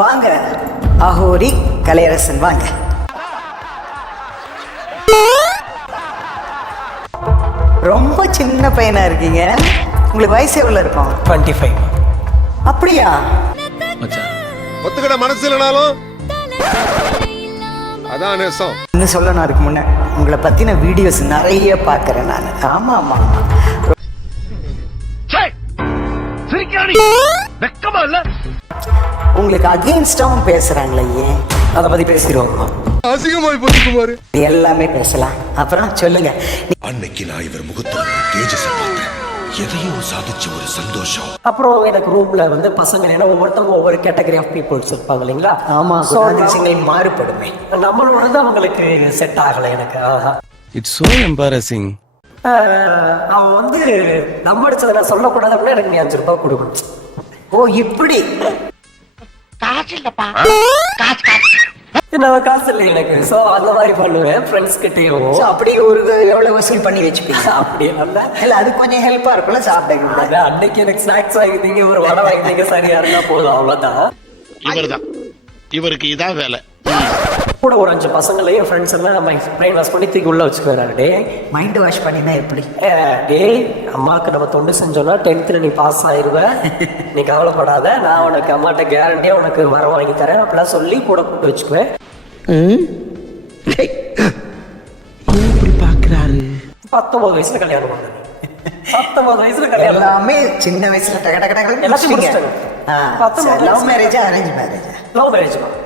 வாங்க அகோரி கலையரசன் வாங்க. ரொம்ப சின்ன பையனா இருக்கீங்க. உங்களுக்கு வயசு எவ்வளவு இருக்கும்? 25. அப்படியா? ஒத்துக்கிட மனசு இல்லைனாலும் அதான் நேசம். இன்னும் சொல்லணும், அதுக்கு முன்ன உங்களை பத்தின வீடியோஸ் நிறைய பார்க்கறேன் நான். ஆமா ஆமா, உங்களுக்கு அகெயின்ஸ்டாவும் பேசுறாங்களே, ஏன் அதை பத்தி பேசிடுவோம். அசிங்கமாய் போச்சு குமார். எல்லாமே பேசலாம். அப்புறம் சொல்லுங்க. அன்னைக்கு நான் இவர் முகத்துல தேஜஸ பார்த்தேன். எதையும் சாதிச்ச ஒரு சந்தோஷம். அப்புறம் எனக்கு ரூம்ல வந்து பசங்க, ஏன்னா ஒவ்வொருத்தவங்க ஒவ்வொரு கேட்டகரி ஆஃப் பீப்புள்ஸ் இருப்பாங்க இல்லைங்களா? ஆமா, So, விஷயங்கள் மாறுபடுமே. நம்மளோட தான் அவங்களுக்கு செட் ஆகலை எனக்கு. It's so embarrassing. அவன் வந்து நம்ம அடிச்சதை நான் சொல்லக்கூடாது அப்படின்னா எனக்கு நீ 5 ரூபாய் கொடுக்கணும். ஓ இப்படி. நான் காசு இல்லை எனக்கு. ஸோ அந்த மாதிரி பண்ணுவேன் ஃப்ரெண்ட்ஸ் கிட்டேயும். So, அப்படி ஒரு எவ்வளவு வசூல் பண்ணி வச்சுப்பீங்க? அப்படியே நல்லா இல்ல, அது கொஞ்சம் ஹெல்ப்பா இருக்கும்ல சாப்பிட. அன்னைக்கு எனக்கு ஸ்நாக்ஸ் வாங்கிட்டீங்க, ஒரு வடை வாங்கிட்டீங்க, சரியா இருந்தா போதும், அவ்வளவுதான். இவர்தான், இவருக்கு இதான் வேலை. கூட ஒரு 5 பசங்களையும் ஃப்ரெண்ட்ஸ் எல்லாம் நம்ம பிரெயின் வாஷ் பண்ணி தூக்கி உள்ள வச்சுக்குவேன். டே மைண்ட் வாஷ் பண்ணினா எப்படி? டேய், அம்மாவுக்கு நம்ம தொண்டு செஞ்சோம்னா 10th நீ பாஸ் ஆயிருவ, நீ கவலைப்படாத, நான் உனக்கு அம்மாட்ட கேரண்டியா உனக்கு வர வாங்கி தரேன் அப்படிலாம் சொல்லி கூட கூப்பிட்டு வச்சுக்குவேன். இப்படி பாக்குறாரு. 19 வயசுல கல்யாணம் பண்ணேன். 19 வயசுல கல்யாணம். எல்லாமே சின்ன வயசுல டக டக டக எல்லாத்தையும் முடிச்சிட்டாங்க. 19 லவ் மேரேஜா அரேஞ்ச் மேரேஜா? லவ் மேரேஜ் தான்.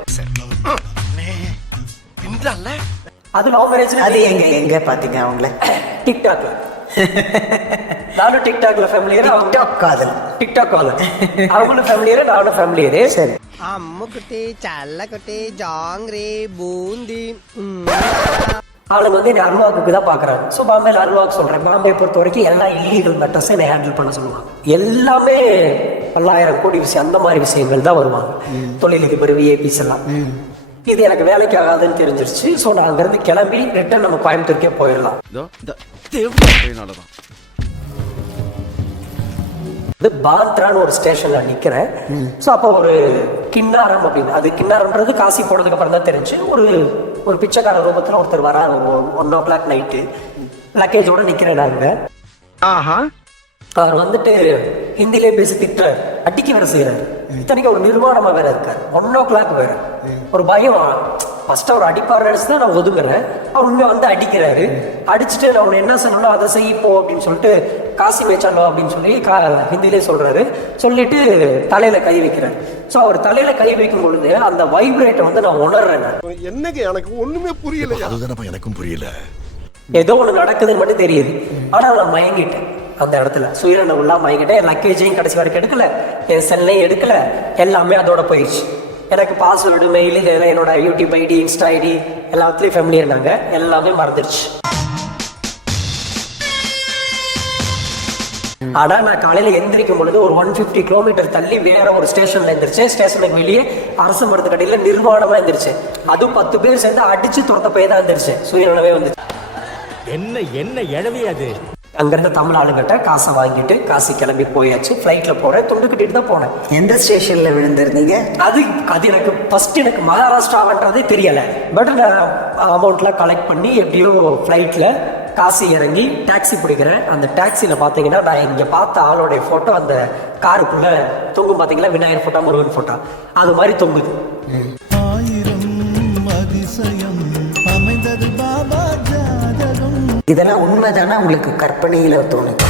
அது லவ் மேரேஜ். அது எங்க பாத்தீங்க அவங்கள? டிக்டாக்ல. நானும் டிக்டாக்ல ஃபேமிலியர். டிக்டாக் காதல். டிக்டாக் காதல். அவங்களும் ஃபேமிலியர், நானும் ஃபேமிலியர். சரி. அம்முக்குட்டி சல்லக்குட்டி ஜாங்கிரி பூந்தி. அவளுக்கு வந்து என்ன அருவாவுக்கு தான் பாக்குறாங்க. ஸோ பாம்பேல அருவாவுக்கு சொல்றேன். பாம்பே பொறுத்த வரைக்கும் எல்லா இல்லீகல் மேட்டர்ஸை என்னை ஹேண்டில் பண்ண சொல்லுவாங்க. எல்லாமே 1000 கோடி விஷயம், அந்த மாதிரி விஷயங்கள் தான் வருவாங்க. தொழிலதிபர், விஐபிஸ் எல்லாம். இது எனக்கு வேலைக்கு ஆகாதுன்னு தெரிஞ்சிருச்சு. ஸோ நான் அங்கிருந்து கிளம்பி ரிட்டர்ன் நம்ம கோயம்புத்தூருக்கே போயிடலாம். பாந்த்ரான்னு ஒரு ஸ்டேஷன்ல நிக்கிறேன். ஸோ அப்போ ஒரு கிண்ணாரம் அப்படின்னு, அது கிண்ணாரம்ன்றது காசி போனதுக்கு அப்புறம் தான் தெரிஞ்சு, ஒரு பிச்சைக்கார ரூபத்தில் ஒருத்தர் வராங்க. 1 o'clock நைட்டு லக்கேஜோட நிக்கிறேன் நாங்க. அவர் வந்துட்டு ஹிந்திலே பேசி திட்டுறாரு, அடிக்க வேற செய்யறாரு. இத்தனைக்கு ஒரு நிர்வாணமா வேற இருக்காரு. 1 o'clock வேற. ஒரு பயம். ஃபர்ஸ்ட் அவர் அடிப்பாரு நினைச்சு தான் நான் ஒதுங்குறேன். அவர் உண்மை வந்து அடிக்கிறாரு. அடிச்சுட்டு நான் அவனை என்ன சொன்னாலும் அதை செய்யப்போ அப்படின்னு சொல்லிட்டு காசி மேய்ச்சாலோ அப்படின்னு சொல்லி ஹிந்திலே சொல்றாரு. சொல்லிட்டு தலையில கை வைக்கிறாரு. ஸோ அவர் தலையில கை வைக்கும் பொழுது அந்த வைப்ரேட்டை வந்து நான் உணர்றேன். என்னங்க எனக்கு ஒண்ணுமே புரியல. அதுதானப்பா எனக்கும் புரியல. ஏதோ ஒண்ணு நடக்குதுன்னு மட்டும் தெரியுது. ஆனா நான் மயங்கிட்டேன் அந்த இடத்துல. சுயநல உள்ளா மயங்கிட்டேன். என் லக்கேஜையும் கடைசி வரைக்கும் எடுக்கல, என் செல்லையும் எடுக்கல, எல்லாமே அதோட போயிடுச்சு. எனக்கு பாஸ்வேர்டு, மெயில், என்னோட யூடியூப் ஐடி, இன்ஸ்டா ஐடி எல்லாத்துலேயும் ஃபேமிலி இருந்தாங்க. எல்லாமே மறந்துடுச்சு. ஆனா நான் காலையில எந்திரிக்கும் பொழுது ஒரு 150 கிலோமீட்டர் தள்ளி வேற ஒரு ஸ்டேஷன்ல எந்திரிச்சேன். ஸ்டேஷனுக்கு வெளியே அரசு மருந்து கடையில நிர்வாணமா எந்திரிச்சு. அதுவும் 10 பேர் சேர்ந்து அடிச்சு துரத்த போய் தான் எந்திரிச்சேன். சுயநலவே வந்துச்சு. என்ன எழவி அது. அங்கிருந்து தமிழ் ஆளுங்கிட்ட காசை வாங்கிட்டு காசி கிளம்பி போயாச்சு. ஃப்ளைட்ல போறேன், துண்டு கட்டிட்டு தான் போனேன். எந்த ஸ்டேஷன்ல விழுந்திருந்தீங்க? அது எனக்கு ஃபர்ஸ்ட் எனக்கு மகாராஷ்டிரான்றதே தெரியல. பட் நான் அமௌண்ட்லாம் கலெக்ட் பண்ணி எப்படியோ ஃப்ளைட்ல காசி இறங்கி டாக்ஸி பிடிக்கிறேன். அந்த டாக்ஸியில் பார்த்தீங்கன்னா நான் இங்கே பார்த்த ஆளோடைய ஃபோட்டோ அந்த காருக்குள்ள தொங்கும். பார்த்தீங்களா, விநாயகர் ஃபோட்டோ, முருகன் ஃபோட்டோ, அது மாதிரி தொங்குது. இதெல்லாம் உண்மைதானா உங்களுக்கு கற்பனையில தோணுது?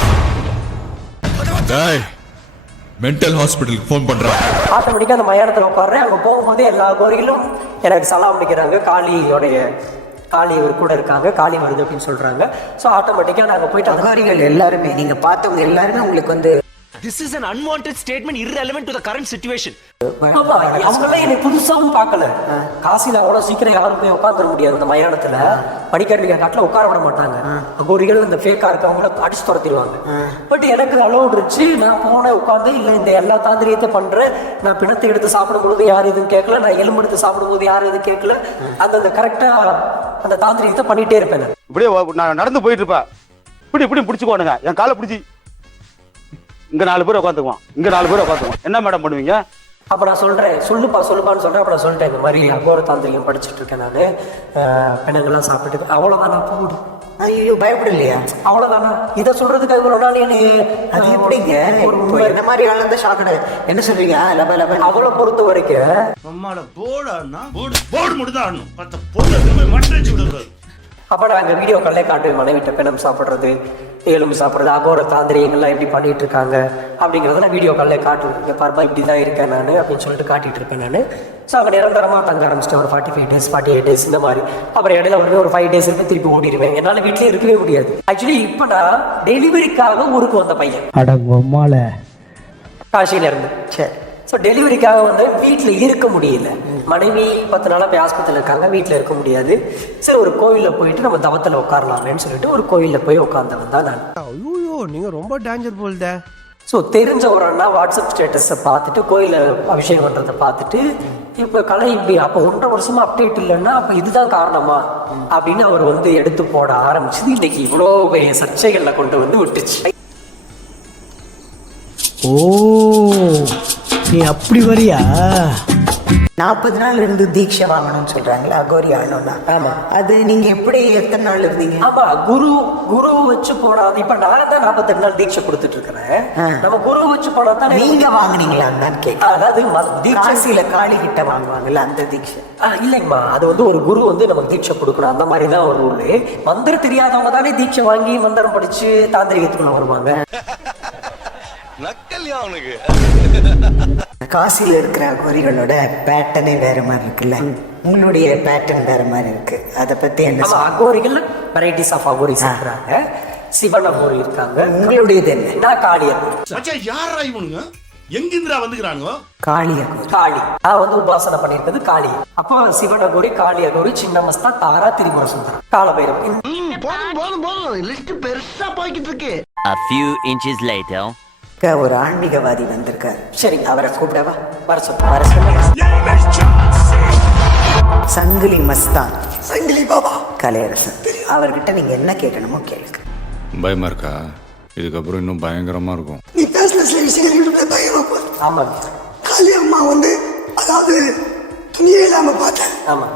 மென்டல் ஹாஸ்பிட்டலுக்கு ஃபோன் பண்றேன். ஆட்டோமேட்டிக்காக அந்த மயானத்தில் உட்காடுறேன். அங்கே போகும்போது எல்லா கோரிகளும் எனக்கு சலாம் அடிக்கிறாங்க. காளி ஒரு கூட இருக்காங்க, காளி வருது அப்படின்னு சொல்றாங்க. ஸோ ஆட்டோமேட்டிக்காக நாங்கள் போயிட்டு அதிகாரிகள் எல்லாருமே, நீங்க பார்த்தவங்க எல்லாருமே உங்களுக்கு வந்து This is an unwanted statement irrelevant to the current situation. ஆமா, அவங்களாம் என்னை புதுசாவும் பார்க்கல. காசில அவ்வளோ சீக்கிரம் யாரும் போய் உட்காந்துட முடியாது. அந்த மயானத்துல படிக்கடிக்கிற காட்டில் உட்கார விட மாட்டாங்க. கோரிகள் இந்த ஃபேக்கா இருக்கவங்கள அடிச்சு துரத்திடுவாங்க. பட் எனக்கு அலோடு இருந்துச்சு. நான் போனேன், உட்காந்து இல்லை இந்த எல்லா தாந்திரியத்தை பண்றேன். நான் பிணத்தை எடுத்து சாப்பிடும் பொழுது யாரும் எதுவும் கேட்கல, நான் எலும்பு எடுத்து சாப்பிடும் போது யாரும் எதுவும் கேட்கல. அந்த கரெக்டா அந்த தாந்திரியத்தை பண்ணிட்டே இருப்பேன். இப்படியே நான் நடந்து போயிட்டு இருப்பேன். இப்படி பிடிச்சுக்கோனுங்க, என் காலை பிடிச்சி இங்க 4 பேர் உட்காந்துக்குவான், இங்க 4 பேர் உட்காந்துக்குவான். என்ன மேடம் பண்ணுவீங்க? அப்போ நான் சொல்கிறேன், சொல்லுப்பான்னு சொல்கிறேன். அப்போ நான் சொல்லிட்டேன், இந்த மாதிரி அகோர தாந்திரிகம் படிச்சுட்டு இருக்கேன் நான், பெண்ணுங்கள்லாம் சாப்பிட்டு. அவ்வளோதான், நான் போடு. ஐயோ பயப்படலையா? அவ்வளோதானா? இதை சொல்கிறதுக்கு இவ்வளோ நாள் எனக்கு அது எப்படிங்க இப்போ இந்த மாதிரி ஆள் இருந்தால் ஷாக்கடை என்ன சொல்றீங்க? லப லப அவளை பொறுத்த வரைக்கும் போர்டு மட்டும் ஆடணும் மற்ற பொண்ணு மட்டும் வச்சு விடுறது. அப்போ நான் அங்கே வீடியோக்கள்லே காட்டுவேன், மனைவிட்ட பெணம் சாப்பிட்றது, எலும்பு சாப்பிட்றது, அகோர தாந்திரிகங்கள்லாம் எப்படி பண்ணிட்டு இருக்காங்க அப்படிங்கிறத நான் வீடியோக்கள்லே காட்டுவேன். இங்கே பாருப்பா இப்படி தான் இருக்கேன் நான் அப்படின்னு சொல்லிட்டு காட்டிகிட்டு இருப்பேன் நான். ஸோ அங்கே நிரந்தரமாக தங்க ஆரம்பிச்சிட்டேன், ஒரு 45 days 48 days இந்த மாதிரி. அப்புறம் இடையில ஒரு 5 days இருந்து திருப்பி ஓடிடுவேன். என்னால் வீட்டிலே இருக்கவே முடியாது. ஆக்சுவலி இப்போ நான் டெலிவரிக்காக ஊருக்கு வந்த பையன், காசியில இருந்து. சரி. ஸோ டெலிவரிக்காக வந்து வீட்டில் இருக்க முடியல. மனைவி 10 நாளாக போய் ஆஸ்பத்திரியில் இருக்காங்க, வீட்டில் இருக்க முடியாது. சரி, ஒரு கோவிலில் போயிட்டு நம்ம தவத்தில் உட்காரலாமேன்னு சொல்லிட்டு ஒரு கோவிலில் போய் உட்காந்தவன் தான் நான். ஐயோ நீங்க ரொம்ப டேஞ்சர் போல்தே. ஸோ தெரிஞ்ச ஒரு அண்ணா வாட்ஸ்அப் ஸ்டேட்டஸை பார்த்துட்டு, கோயிலில் அபிஷேகம் பண்ணுறதை பார்த்துட்டு, இப்போ கலை இப்படி அப்போ 1.5 வருஷமா அப்டேட் இல்லைன்னா அப்போ இதுதான் காரணமா அப்படின்னு அவர் வந்து எடுத்து போட ஆரம்பிச்சது இன்னைக்கு இவ்வளோ பெரிய சர்ச்சைகளில் கொண்டு வந்து விட்டுச்சு. ஓ நீ அப்படி வரியா? 40 நாள் இருந்து தீட்சை வாங்கணும்னு சொல்றாங்களா அகோரி ஆகணும்னா? ஆமா. அது நீங்க எப்படி எத்தனை நாள் இருந்தீங்க? ஆமா, குரு வச்சு போடாது. இப்ப நான் தான் 48 நாள் தீட்சை கொடுத்துட்டு இருக்கிறேன். நம்ம குரு வச்சு போனா தான். நீங்க வாங்குனீங்களான்னு தான் கேட்க. அதாவது காசியில காளி கிட்ட வாங்குவாங்கல்ல அந்த தீட்சை? இல்லைங்கம்மா, அது வந்து ஒரு குரு வந்து நமக்கு தீட்சை கொடுக்கணும், அந்த மாதிரி தான் ஒரு ரூல். மந்திரம் தெரியாதவங்க தானே தீட்சை வாங்கி மந்திரம் படிச்சு தாந்திரிகத்துக்குள்ள வருவாங்க. காசியில இருக்கிற அகோரிகளோட பேட்டர்னே வேற மாதிரி இருக்குல்ல, உங்களுடைய பேட்டர்ன் வேற மாதிரி இருக்கு. அதை பத்தி என்ன? அகோரிகள் வெரைட்டிஸ் ஆஃப் அகோரிஸ் இருக்கிறாங்க. சிவன் அகோரி இருக்காங்க. உங்களுடையது என்ன? நான் காளி அகோரி. மச்சான் யாரா இவனுங்க? எங்கிந்திரா வந்துக்கிறானுங்க? காளி அகோரி. காளி நான் வந்து உபாசனை பண்ணியிருக்கிறது காளி. அப்போ சிவன் அகோரி, காளி அகோரி, சின்ன மஸ்தா, தாரா, திரிபுர சுந்தரம், காலபைரவன். போதும் லிஸ்ட் பெருசா போய்கிட்டு இருக்கு. A few inches later. ஒரு ஆன்மீகவாதி வந்திருக்காரு. சரிங்க, அவரை கூப்பிடவா? வர சொல்லுங்க. சங்கிலி மஸ்தான், சங்கிலி பாபா கலையரசன். அவர்கிட்ட நீங்க என்ன கேட்கணுமோ கேளுங்க. பயமா இருக்கா? இதுக்கப்புறம் இன்னும் பயங்கரமா இருக்கும். நீ பேசின சில விஷயங்கள் பயமா போகுது. ஆமாங்க. காளி அம்மா வந்து அதாவது துணியே இல்லாம பார்த்தேன். ஆமா.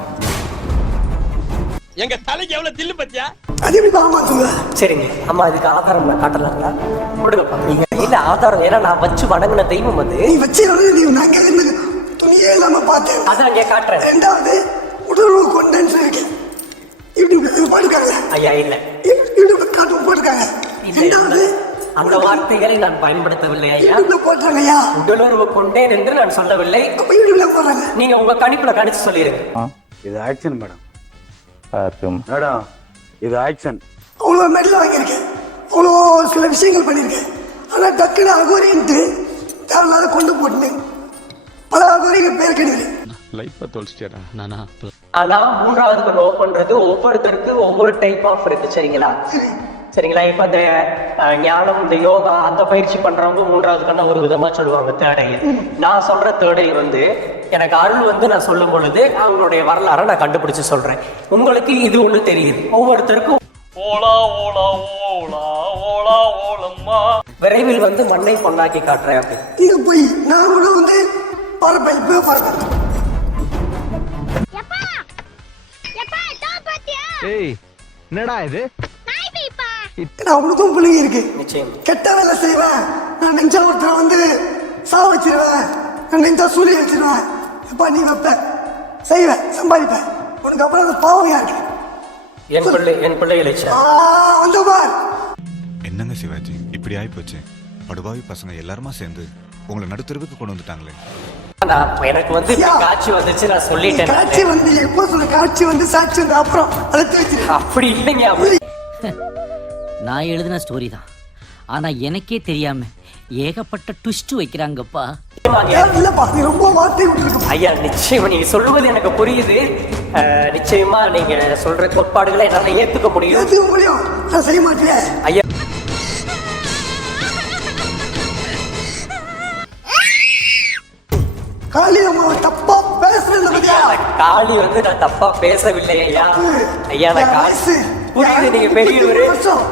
எங்க தலைக்கு எவ்வளவு தில்லு பத்தியா? அது எப்படி பாமாத்துங்க? சரிங்க, அம்மா இதுக்கு ஆதாரம் நான் காட்டலாங்களா? கொடுங்கப்பா. நீங்க இல்ல ஆதாரம், ஏன்னா நான் வச்சு வணங்கின தெய்வம் அது. நீ வச்சு நீ நாங்க இருந்து துணியே இல்லாம பார்த்தேன். அதான் அங்கே காட்டுறேன். ரெண்டாவது உடல் கொண்டேன்னு சொல்லிருக்கேன். இப்படி போட்டுருக்காங்க. ஐயா இல்ல, இப்படி காட்டு போட்டுருக்காங்க. ரெண்டாவது அந்த வார்த்தைகளை நான் பயன்படுத்தவில்லை ஐயா. போட்டாங்க ஐயா. உடலுறவு கொண்டேன் என்று நான் சொல்லவில்லை. போறாங்க. நீங்க உங்க கணிப்புல கணிச்சு சொல்லிருங்க. இது ஆக்ஷன் மேடம். மேடம் இது ஆக்ஷன். அவ்வளோ மெடல் வாங்கியிருக்கேன், அவ்வளோ சில விஷயங்கள் பண்ணியிருக்கேன். ஆனால் டக்குனு அகோரின்ட்டு தேவையில்லாத கொண்டு போட்டுனேன். பல அகோரிகள் பேர் கிடையாது. லைஃப்பை தொலைச்சிட்டேடா நானா. ஆனா 3வது லோ பண்றது ஒவ்வொருத்தருக்கு ஒவ்வொரு டைப் ஆஃப் இருக்கு. சரிங்களா? சரிங்களா? இப்ப அந்த ஞானம், இந்த யோகா அந்த பயிற்சி பண்றவங்க 3வது கண்ண ஒரு விதமா சொல்லுவாங்க, தேடையில். நான் சொல்ற தேடையில் வந்து எனக்கு அருள் வந்து நான் சொல்லும் பொழுது அவங்களுடைய வரலாறை நான் கண்டுபிடிச்சு சொல்றேன். உங்களுக்கு இது ஒண்ணு தெரியுது, ஒவ்வொருத்தருக்கும் ஓலா ஓலா ஓலா ஓலா ஓலம்மா. விரைவில் வந்து மண்ணை பொண்ணாக்கி காட்டுறேன் அப்படி. இது போய் நான் கூட வந்து பரப்பேன், இப்போ பரப்பேன். ஏய் என்னடா இது? நான் அவ்வளோதான் பிள்ளைங்க இருக்கு. நிச்சயம். கெட்ட வேலை செய்வேன், நான் நெஞ்சா ஒருத்தரை வந்து சா வச்சிருவேன், நான் நெஞ்சா சூழி வச்சிருவேன். எப்பா நீ வைப்ப செய்வேன், சம்பாதிப்பேன். உனக்கு அப்புறம் அந்த பாவம் யாருக்கு? என் பிள்ளை இளைச்சா வந்து பார். என்னங்க சிவாஜி இப்படி ஆயிப்போச்சு? படுபாவி பசங்க எல்லாருமா சேர்ந்து உங்களை நடுத்தருவுக்கு கொண்டு வந்துட்டாங்களே. எனக்கு வந்து காட்சி வந்துச்சு, நான் சொல்லிட்டேன். காட்சி வந்து எப்போ சொல்ல? காட்சி வந்து சாட்சி வந்து அப்புறம் அழைத்து வச்சிருக்கேன். அப்படி இல்லைங்க. நான் எழுதின ஸ்டோரி தான், ஆனா எனக்கே தெரியாம ஏகப்பட்ட ட்விஸ்ட் வைக்கிறாங்கப்பா. இல்லப்பா, நீ ரொம்ப வார்த்தை விட்டுருக்கு. ஐயா நிச்சயமா நீங்க சொல்லுவது எனக்கு புரியுது. நிச்சயமா நீங்க சொல்ற கோட்பாடுகளை என்னால ஏத்துக்க முடியும். ஏத்துக்க முடியும், நான் செய்ய மாட்டேன். ஐயா காளி அம்மாவை தப்பா பேசுறது. காளி வந்து நான் தப்பா பேசவில்லை ஐயா. ஐயா நான் காளி புரியுது, நீங்க பெரியவரு,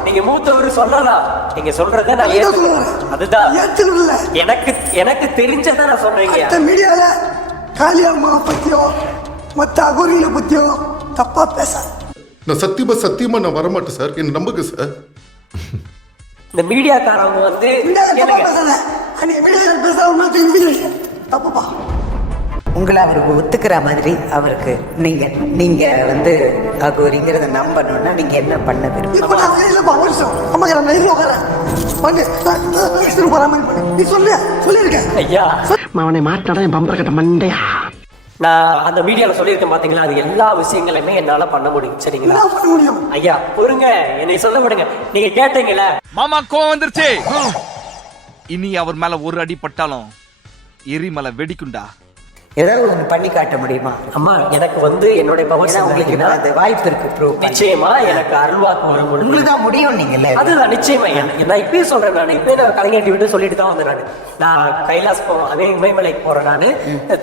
நீங்க மூத்தவரு சொல்லலாம். நீங்க சொல்றத நான் ஏத்துக்கிறேன். அதுதான் ஏத்துக்கல. எனக்கு தெரிஞ்சதை நான் சொல்றீங்க. மற்ற மீடியால காளியம்மா பத்தியோ மற்ற அகோரிகளை பத்தியோ தப்பா பேச நான் சத்தியமா நான் வரமாட்டேன் சார், என்ன நம்புங்க சார். இந்த மீடியாக்காரவங்க வந்து தப்பா பேசல. அன்னைக்கு மீடியா பேச தப்புப்பா. உங்களை அவருக்கு ஒத்துக்கிற மாதிரி அவருக்கு நீங்க வந்து அகோரிங்கிறத நம்பணும்னா நீங்க என்ன பண்ண விரும்புறீங்க? இப்ப நான் இல்லப்பா, ஒரு நிமிஷம். அம்மா நான் நெருங்கி உட்காரேன். நீ சொல்லிருக்கேன் ஐயா, அவனை மாட்டாடா என் பம்பர கட்ட மண்டையா. நான் அந்த மீடியால சொல்லியிருக்கேன் பாத்தீங்களா, அது எல்லா விஷயங்களுமே என்னால பண்ண முடியும். சரிங்களா? என்ன பண்ண முடியும்? ஐயா பொறுங்க, என்னை சொல்ல விடுங்க. நீங்க கேட்டீங்களா? மாமா கோவம் வந்துருச்சு. இனி அவர் மேல ஒரு அடி பட்டாலும் எரிமலை வெடிக்குண்டா. ஏதாவது ஒன்று பண்ணி காட்ட முடியுமா? அம்மா, எனக்கு வந்து என்னுடைய பவர்ஸ் உங்களுக்கு அந்த வாய்ப்பு இருக்கு. ப்ரூவ் நிச்சயமா எனக்கு அருள்வாக்கு வர முடியும். உங்களுக்கு தான் முடியும். நீங்கல்ல அதுதான் நிச்சயமா. நான் இப்பயே சொல்றேன், நான் இப்பயே நான் கலைஞர் விட்டு சொல்லிட்டு தான் வந்தேன். நான் கைலாஸ் அதே இமயமலைக்கு போறேன். நான்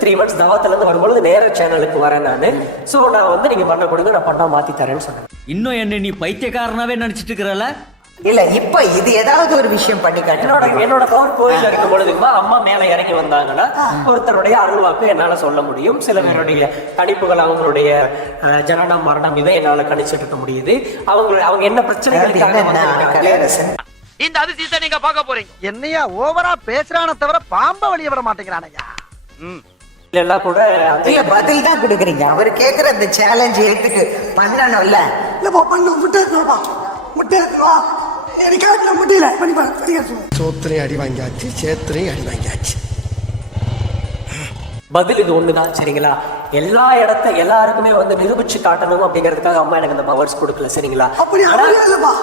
3 months தவாத்துல இருந்து வரும்பொழுது நேர சேனலுக்கு வரேன். சோ நான் வந்து நீங்க பண்ண கொடுங்க, நான் பண்ணா மாத்தி தரேன்னு சொன்னேன். இன்னும் என்ன நீ பைத்தியக்காரனாவே நினைச்சிட்டு இருக்கிறல? இல்ல, இப்ப இது ஏதாவது ஒரு விஷயம் பண்ணி காட்ட. என்னோட பவர் கோயில் இருக்கும் பொழுதுமா அம்மா மேல இறங்கி வந்தாங்கன்னா ஒருத்தருடைய அருள்வாக்கு என்னால சொல்ல முடியும். சில பேருடைய கணிப்புகள், அவங்களுடைய ஜனனம் மரணம் இதை என்னால கணிச்சிட்டு இருக்க முடியுது. அவங்க என்ன பிரச்சனைகளுக்காக கலையரசன் இந்த அதிசயத்தை நீங்க பார்க்க போறீங்க. என்னையா ஓவரா பேசுறான தவிர பாம்ப வெளிய விட மாட்டேங்கிறானையா. எல்லாம் கூட இல்ல பதில் தான் கொடுக்குறீங்க. அவர் கேட்கிற அந்த சேலஞ்ச் எடுத்துக்கு பண்ணணும்ல. இல்லப்பா, பண்ண முட்டை இருக்கா? முட்டை இருக்குவா? எனக்கு முட்டையில பண்ணி பாரு. சோத்திரையும் அடி வாங்கியாச்சு, சேத்திரையும் அடி வாங்கியாச்சு. பதில் இது ஒண்ணுதான். சரிங்களா? எல்லாருக்குமே வந்து நிரூபிச்சு காட்டணும் அப்படிங்கிறதுக்காக அம்மா எனக்கு அந்த பவர்ஸ் கொடுக்கல. சரிங்களா? அப்படி இல்லப்பா.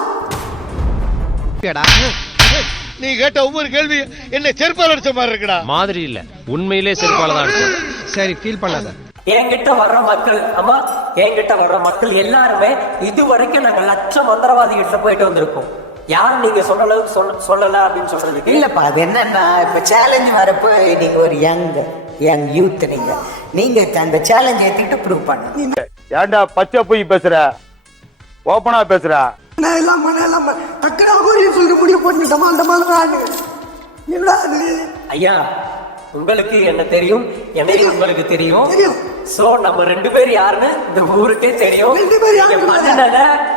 நீ கேட்ட ஒவ்வொரு கேள்வி என்ன செருப்பால் அடிச்ச மாதிரி இருக்குடா. மாதிரி இல்ல, உண்மையிலே செருப்பால தான் இருக்கும். சரி, ஃபீல் பண்ணாத. என்கிட்ட வர்ற மக்கள், அம்மா, என்கிட்ட வர்ற மக்கள் எல்லாருமே இது வரைக்கும் நாங்க லட்சம் மந்திரவாதிகிட்ட போயிட்டு வந்திருக்கோம். யாரும் நீங்க சொல்லல அப்படின்னு சொல்றதுக்கு இல்லப்பா. அது என்னன்னா, இப்ப சேலஞ்ச் வரப்போ நீங்க ஒரு யங் யூத், நீங்க அந்த சேலஞ்ச் ஏத்திட்டு ப்ரூவ் பண்ணணும். ஏன்டா பச்சை போய் பேசுற, ஓப்பனா பேசுற? நான் எல்லாம் டக்குனு அகோரியை சொல்லிட்டு முடிய போட்டுட்டோமா? அந்த மாதிரி என்னடா அது? ஐயா, உங்களுக்கு என்ன தெரியும், எனக்கு உங்களுக்கு தெரியும். தெரியும். சோ நம்ம 2 பேர் யாருன்னு இந்த ஊருக்கே தெரியும். 2 பேர் யாரு?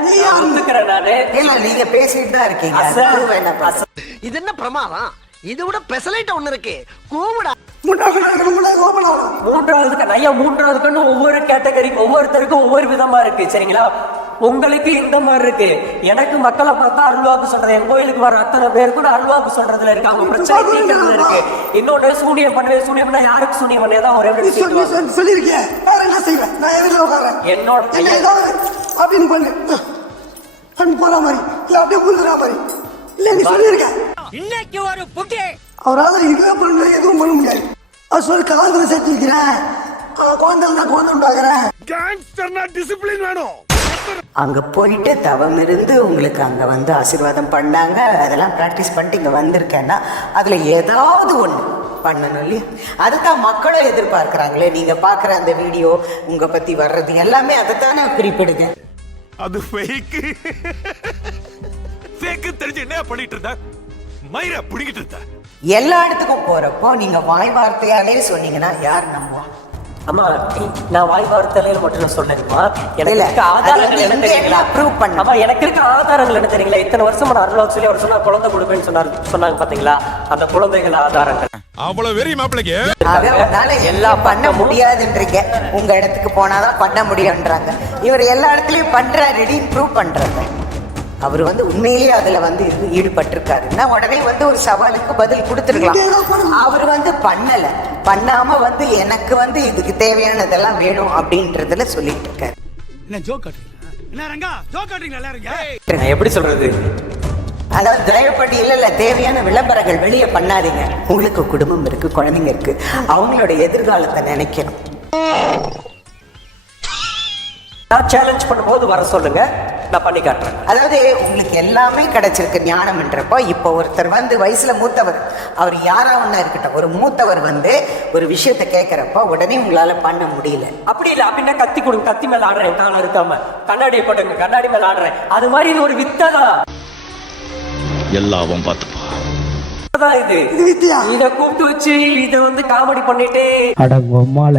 நீ யாருக்கிறேன் நானு? இல்ல, நீங்க பேசிட்டு தான் இருக்கீங்க. இது என்ன பிரமாதம்? இது விட பெசலைட் ஒண்ணு இருக்கு. கூவுடா. மூன்றாவது கண்ணு ஒவ்வொரு கேட்டகரிக்கு ஒவ்வொருத்தருக்கும் ஒவ்வொரு விதமா இருக்கு. சரிங்களா? உங்களுக்கு இந்த மாதிரி இருக்கு. எனக்கு மக்களை பார்த்தா அருள்வாக்கு சொல்றது, என் கோயிலுக்கு வர அத்தனை பேருக்கு அருள்வாக்கு சொல்றதுல இருக்கு. அவங்க பிரச்சனை தீர்க்கிறதுல இருக்கு. இன்னொன்னு சூனியம் பண்ணுவேன். சூனியம் பண்ணா யாருக்கு சூனியம் பண்ணேதான் ஒரே சொல்லிருக்கேன். வேற என்ன செய்வேன்? நான் எதிரில் உட்காரேன். என்னோட அப்படின்னு பண்ணு போற மாதிரி இல்ல, அப்படியே புரிஞ்சுற மாதிரி இல்ல. நீ சொல்லிருக்கேன். இன்னைக்கு ஒரு புட்டி அவரால் இதுவே பண்ண எதுவும் பண்ண முடியாது. அது சொல்லி காலத்துல சேர்த்து வைக்கிறேன். குழந்தை உண்டாக்குறேன். டிசிப்ளின் வேணும். அங்க போயிட்டு தவம் இருந்து உங்களுக்கு அங்க வந்து ஆசீர்வாதம் பண்ணாங்க. அதெல்லாம் பிராக்டிஸ் பண்ணிட்டு இங்க வந்திருக்கேன்னா அதுல ஏதாவது ஒண்ணு பண்ணணும் இல்லையா? அதுதான் மக்களும் எதிர்பார்க்கிறாங்களே. நீங்க பாக்குற அந்த வீடியோ, உங்க பத்தி வர்றது எல்லாமே அதைத்தானே குறிப்பிடுங்க. அது ஃபேக். ஃபேக் தெரிஞ்சு என்ன பண்ணிட்டு இருந்த? மயிரை புடிங்கிட்டு இருந்த. எல்லா இடத்துக்கும் போறப்போ நீங்க வாய் வார்த்தையாலே சொன்னீங்கன்னா யார் நம்புவா? அம்மா, நான் வாய் வார்த்தையில மட்டும் சொன்னேன்மா. எனக்கு ஆதாரங்கள் என்ன தெரியுங்களா? ப்ரூவ் பண்ண. அம்மா, எனக்கு இருக்க ஆதாரங்கள் என்ன தெரியுங்களா? இத்தனை வருஷம் நான் அருள்வாக்கு சொல்லி அவர் சொன்னா குழந்தை கொடுப்பேன்னு சொன்னாங்க பாத்தீங்களா? அந்த குழந்தைகள் ஆதாரங்கள். அவ்வளவு வெறி மாப்பிளைக்கு எல்லாம் பண்ண முடியாதுன்றீங்க. உங்க இடத்துக்கு போனாதான் பண்ண முடியும்ன்றாங்க. இவர் எல்லா இடத்துலயும் பண்றாரு, ப்ரூவ் பண்றாங்க. அவர் வந்து உண்மையிலேயே அதுல வந்து ஈடுபட்டிருக்காருன்னா உடனே வந்து ஒரு சவாலுக்கு பதில் கொடுத்துருக்கலாம். அவர் வந்து பண்ணாம வந்து எனக்கு வந்து இதுக்கு தேவையானதெல்லாம் வேணும் அப்படின்றதுல சொல்லிட்டு இருக்காரு. எப்படி சொல்றது? அதாவது தயவுப்படி இல்ல, தேவையான விளம்பரங்கள் வெளியே பண்ணாதீங்க. உங்களுக்கு குடும்பம் இருக்கு, குழந்தைங்க இருக்கு, அவங்களோட எதிர்காலத்தை நினைக்கணும். நான் சேலஞ்ச் பண்ணும்போது வர சொல்லுங்க. நான் பண்ணி காட்டுறேன். அதாவது உங்களுக்கு எல்லாமே கிடைச்சிருக்கு ஞானம்ன்றப்போ, இப்போ ஒருத்தர் வந்து வயசுல மூத்தவர், அவர் யாரா ஒண்ணா இருக்கட்டும், ஒரு மூத்தவர் வந்து ஒரு விஷயத்தை கேட்கறப்போ உடனே உங்களால பண்ண முடியல. அப்படி இல்லை, அப்படின்னா கத்தி கொடுங்க, கத்தி மேல ஆடுறேன் காலம் இருக்காம, கண்ணாடியை போட்டுங்க, கண்ணாடி மேல ஆடுறேன், அது மாதிரி இது ஒரு வித்ததான். எல்லாம் பார்த்துப்பா. இது இது வித்தியா இதை கூப்பிட்டு வச்சு இதை வந்து காமெடி பண்ணிட்டு அட பொம்மால